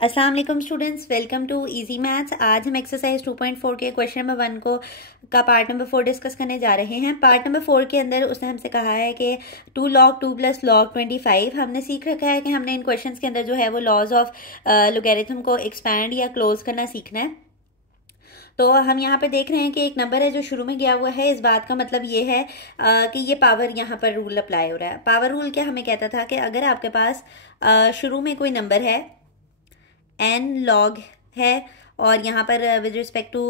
अस्सलाम वालेकुम students, welcome to easy maths. आज हम एक्सरसाइज 2.4 के क्वेश्चन नंबर 1 का पार्ट नंबर 4 डिस्कस करने जा रहे हैं। पार्ट नंबर 4 के अंदर उसने हमसे कहा है कि 2 log 2 + log 25। हमने सीख रखा है कि हमने इन क्वेश्चंस के अंदर जो है वो लॉज ऑफ लोगैरिथम को एक्सपैंड या क्लोज करना सीखना है। तो हम यहाँ पर देख रहे हैं कि एक नंबर है जो शुरू में गया हुआ है। इस बात का मतलब ये है कि ये पावर यहाँ पर रूल अप्लाई हो रहा है। पावर रूल क्या हमें कहता था कि अगर आपके पास शुरू में कोई नंबर है n log है और यहाँ पर with respect to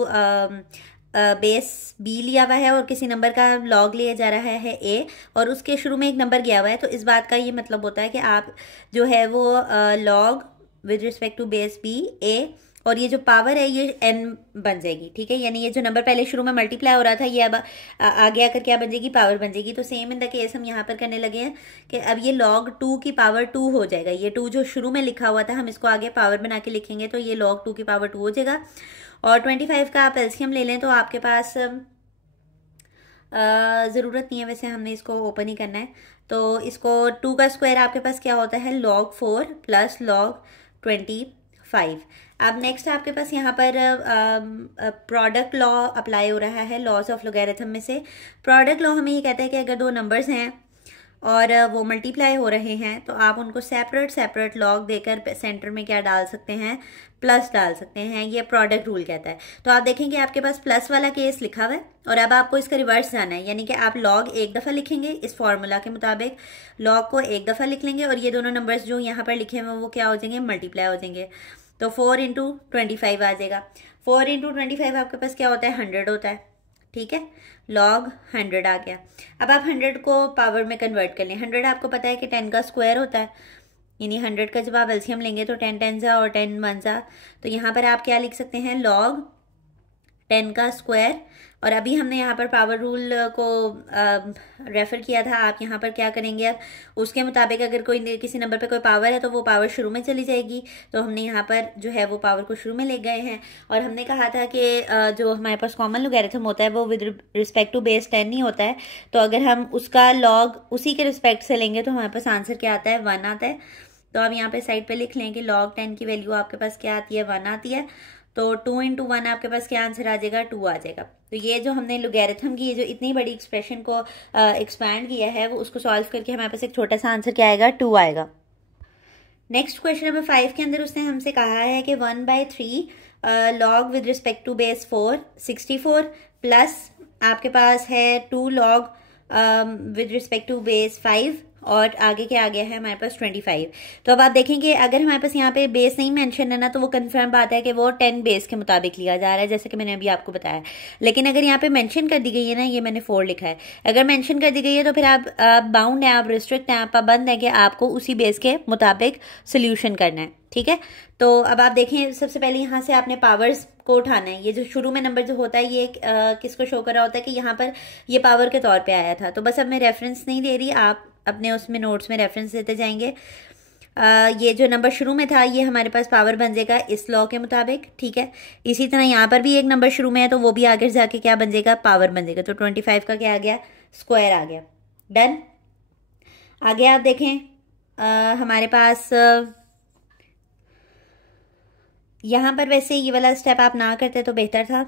base b लिया हुआ है और किसी नंबर का log लिया जा रहा है a और उसके शुरू में एक नंबर गया हुआ है, तो इस बात का ये मतलब होता है कि आप जो है वो log with respect to base b a और ये जो पावर है ये n बन जाएगी। ठीक है, यानी ये जो नंबर पहले शुरू में मल्टीप्लाई हो रहा था ये अब आगे आकर क्या बन जाएगी, पावर बन जाएगी। तो सेम इन द केस हम यहाँ पर करने लगे हैं कि अब ये log 2 की पावर 2 हो जाएगा। ये 2 जो शुरू में लिखा हुआ था हम इसको आगे पावर बना के लिखेंगे तो ये log 2 की पावर 2 हो जाएगा। और 25 का आप एलसीएम ले लें तो आपके पास ज़रूरत नहीं है, वैसे हमने इसको ओपन ही करना है। तो इसको 2 का स्क्वायर आपके पास क्या होता है, log 4 + log 25। अब नेक्स्ट आपके पास यहाँ पर प्रोडक्ट लॉ अप्लाई हो रहा है लॉज ऑफ लोगैरिथम में से। प्रोडक्ट लॉ हमें ये कहता है कि अगर दो नंबर्स हैं और वो मल्टीप्लाई हो रहे हैं तो आप उनको सेपरेट लॉग देकर सेंटर में क्या डाल सकते हैं, प्लस डाल सकते हैं। ये प्रोडक्ट रूल कहता है। तो आप देखेंगे आपके पास प्लस वाला केस लिखा हुआ है और अब आपको इसका रिवर्स जाना है, यानी कि आप लॉग एक दफ़ा लिखेंगे इस फॉर्मूला के मुताबिक, लॉग को एक दफ़ा लिख लेंगे और ये दोनों नंबर्स जो यहाँ पर लिखे हुए वो क्या हो जाएंगे, मल्टीप्लाई हो जाएंगे। तो 4 × 25 आ जाएगा। 4 × 25 आपके पास क्या होता है, 100 होता है। ठीक है, log 100 आ गया। अब आप 100 को पावर में कन्वर्ट कर लें। 100 आपको पता है कि 10 का स्क्वायर होता है, यानी 100 का जब आप एलसीएम लेंगे तो 10 10 जा और 10 1 जा। तो यहाँ पर आप क्या लिख सकते हैं, log 10 का स्क्वायर। और अभी हमने यहाँ पर पावर रूल को रेफर किया था। आप यहाँ पर क्या करेंगे, अब उसके मुताबिक अगर कोई किसी नंबर पे कोई पावर है तो वो पावर शुरू में चली जाएगी। तो हमने यहाँ पर जो है वो पावर को शुरू में ले गए हैं और हमने कहा था कि जो हमारे पास कॉमन लोगैरिथम होता है वो विद रिस्पेक्ट टू बेस 10 ही होता है। तो अगर हम उसका लॉग उसी के रिस्पेक्ट से लेंगे तो हमारे पास आंसर क्या आता है, 1 आता है। तो आप यहाँ पे साइड पे लिख लें कि log 10 की वैल्यू आपके पास क्या आती है, 1 आती है। तो 2 × 1 आपके पास क्या आंसर आ जाएगा, 2 आ जाएगा। तो ये जो हमने लोगैरिथम की ये जो इतनी बड़ी एक्सप्रेशन को एक्सपैंड किया है वो उसको सॉल्व करके हमारे पास एक छोटा सा आंसर क्या आएगा, 2 आएगा। नेक्स्ट क्वेश्चन नंबर 5 के अंदर उसने हमसे कहा है कि 1/3 log with respect to base 4 64 plus आपके पास है 2 log with respect to base 5 और आगे क्या आ गया है हमारे पास 25। तो अब आप देखेंगे अगर हमारे पास यहाँ पे बेस नहीं मेंशन है ना तो वो कंफर्म बात है कि वो 10 बेस के मुताबिक लिया जा रहा है, जैसे कि मैंने अभी आपको बताया। लेकिन अगर यहाँ पे मेंशन कर दी गई है ना, ये मैंने 4 लिखा है, अगर मेंशन कर दी गई है तो फिर आप बाउंड है, आप रिस्ट्रिक्ट हैं, आप पाबंद है कि आपको उसी बेस के मुताबिक सोल्यूशन करना है। ठीक है, तो अब आप देखें सबसे पहले यहाँ से आपने पावर्स को उठाना है। ये जो शुरू में नंबर जो होता है ये किसको शो कर रहा होता है कि यहाँ पर ये पावर के तौर पे आया था। तो बस अब मैं रेफरेंस नहीं दे रही, आप अपने उसमें नोट्स में रेफरेंस देते जाएंगे। ये जो नंबर शुरू में था ये हमारे पास पावर बन जाएगा इस लॉ के मुताबिक। ठीक है, इसी तरह यहाँ पर भी एक नंबर शुरू में है तो वो भी आगे जाके क्या बन जाएगा, पावर बन जाएगा। तो 25 का क्या आ गया, स्क्वायर आ गया। डन। आगे आप देखें हमारे पास यहाँ पर वैसे ये वाला स्टेप आप ना करते तो बेहतर था।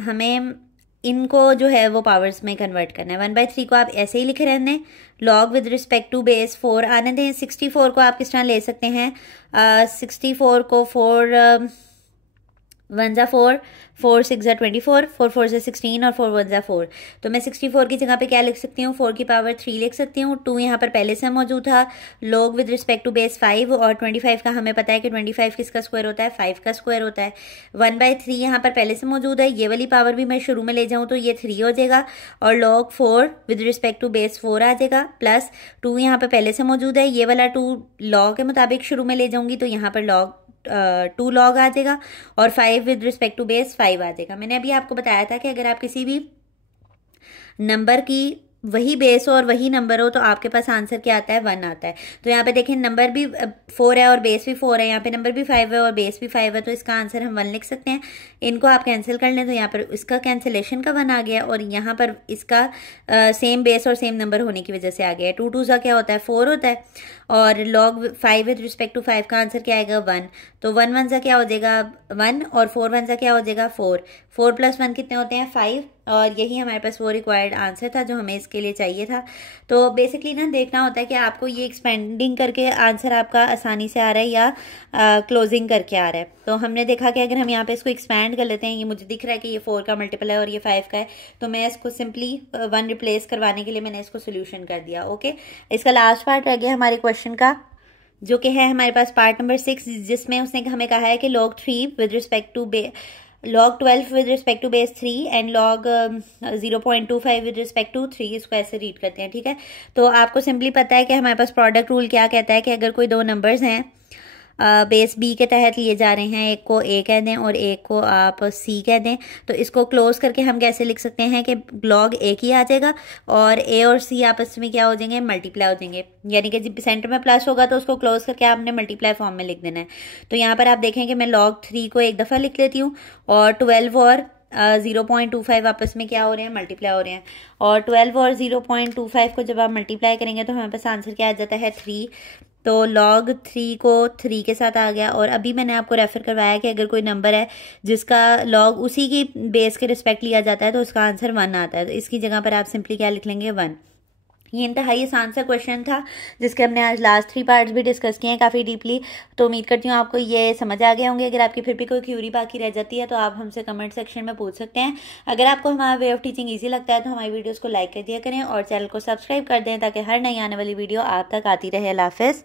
हमें इनको जो है वो पावर्स में कन्वर्ट करना है। 1/3 को आप ऐसे ही लिखे रहने, log with respect to base 4 आने दें। 64 को आप किस तरह ले सकते हैं, 64 को 4 1 जा 4, 4 6 जा 24, 4 4 जा 16 और 4 1 जा 4। तो मैं 64 की जगह पे क्या लिख सकती हूँ, 4 की पावर 3 लिख सकती हूँ। 2 यहाँ पर पहले से मौजूद था, log with respect to base 5 और 25 का हमें पता है कि 25 किसका स्क्वायर होता है, 5 का स्क्वायर होता है। 1/3 यहाँ पर पहले से मौजूद है, ये वाली पावर भी मैं शुरू में ले जाऊँ तो ये 3 हो जाएगा और log 4 with respect to base 4 आ जाएगा, प्लस 2 यहाँ पर पहले से मौजूद है, ये वाला 2 लॉ के मुताबिक शुरू में ले जाऊंगी तो यहाँ पर log 2 log आ जाएगा और 5 विद रिस्पेक्ट टू बेस 5 आ जाएगा। मैंने अभी आपको बताया था कि अगर आप किसी भी नंबर की वही बेस हो और वही नंबर हो तो आपके पास आंसर क्या आता है, 1 आता है। तो यहाँ पे देखें नंबर भी 4 है और बेस भी 4 है, यहाँ पे नंबर भी 5 है और बेस भी 5 है, तो इसका आंसर हम 1 लिख सकते हैं। इनको आप कैंसिल कर लें तो यहाँ पर इसका कैंसिलेशन का 1 आ गया और यहाँ पर इसका सेम बेस और सेम नंबर होने की वजह से आ गया है। 2 2 सा क्या होता है, 4 होता है और log 5 विद रिस्पेक्ट टू 5 का आंसर क्या आएगा, 1। तो 1 1 सा क्या हो जाएगा, 1 और 4 1 सा क्या हो जाएगा, 4। 4 + 1 कितने होते हैं, 5। और यही हमारे पास वो रिक्वायर्ड आंसर था जो हमें इसके लिए चाहिए था। तो बेसिकली ना देखना होता है कि आपको ये एक्सपेंडिंग करके आंसर आपका आसानी से आ रहा है या क्लोजिंग करके आ रहा है। तो हमने देखा कि अगर हम यहाँ पे इसको एक्सपैंड कर लेते हैं, ये मुझे दिख रहा है कि ये 4 का मल्टीपल है और ये 5 का है, तो मैं इसको सिंपली 1 रिप्लेस करवाने के लिए मैंने इसको सोल्यूशन कर दिया। ओके, इसका लास्ट पार्ट रह गया हमारे क्वेश्चन का, जो कि है हमारे पास पार्ट नंबर 6, जिसमें उसने हमें कहा है कि log 3 with respect to log 12 with respect to base 3 and log 0.25 with respect to 3, इसको ऐसे रीड करते हैं। ठीक है, तो आपको सिंपली पता है कि हमारे पास प्रोडक्ट रूल क्या कहता है कि अगर कोई 2 नंबर्स हैं बेस बी के तहत लिए जा रहे हैं, एक को ए कह दें और एक को आप सी कह दें, तो इसको क्लोज करके हम कैसे लिख सकते हैं कि log एक ही आ जाएगा और ए और सी आपस में क्या हो जाएंगे, मल्टीप्लाई हो जाएंगे। यानी कि जब सेंटर में प्लस होगा तो उसको क्लोज करके आपने मल्टीप्लाई फॉर्म में लिख देना है। तो यहाँ पर आप देखें कि मैं log 3 को एक दफ़ा लिख लेती हूँ और 12 और 0.25 आपस में क्या हो रहे हैं, मल्टीप्लाई हो रहे हैं। और 12 और 0.25 को जब आप मल्टीप्लाई करेंगे तो हमारे पास आंसर क्या आ जाता है, 3। तो log 3 को 3 के साथ आ गया। और अभी मैंने आपको रेफर करवाया कि अगर कोई नंबर है जिसका log उसी की बेस के रिस्पेक्ट लिया जाता है तो उसका आंसर 1 आता है। तो इसकी जगह पर आप सिंपली क्या लिख लेंगे, 1। ये इंतहाई आसान सा क्वेश्चन था जिसके हमने आज लास्ट 3 पार्ट्स भी डिस्कस किए हैं काफ़ी डीपली। तो उम्मीद करती हूँ आपको ये समझ आ गए होंगे। अगर आपकी फिर भी कोई क्यूरी बाकी रह जाती है तो आप हमसे कमेंट सेक्शन में पूछ सकते हैं। अगर आपको हमारा वे ऑफ टीचिंग ईजी लगता है तो हमारी वीडियोज़ को लाइक कर दिया करें और चैनल को सब्सक्राइब कर दें ताकि हर नई आने वाली वीडियो आप तक आती रहे। अल्लाह हाफ़िज़।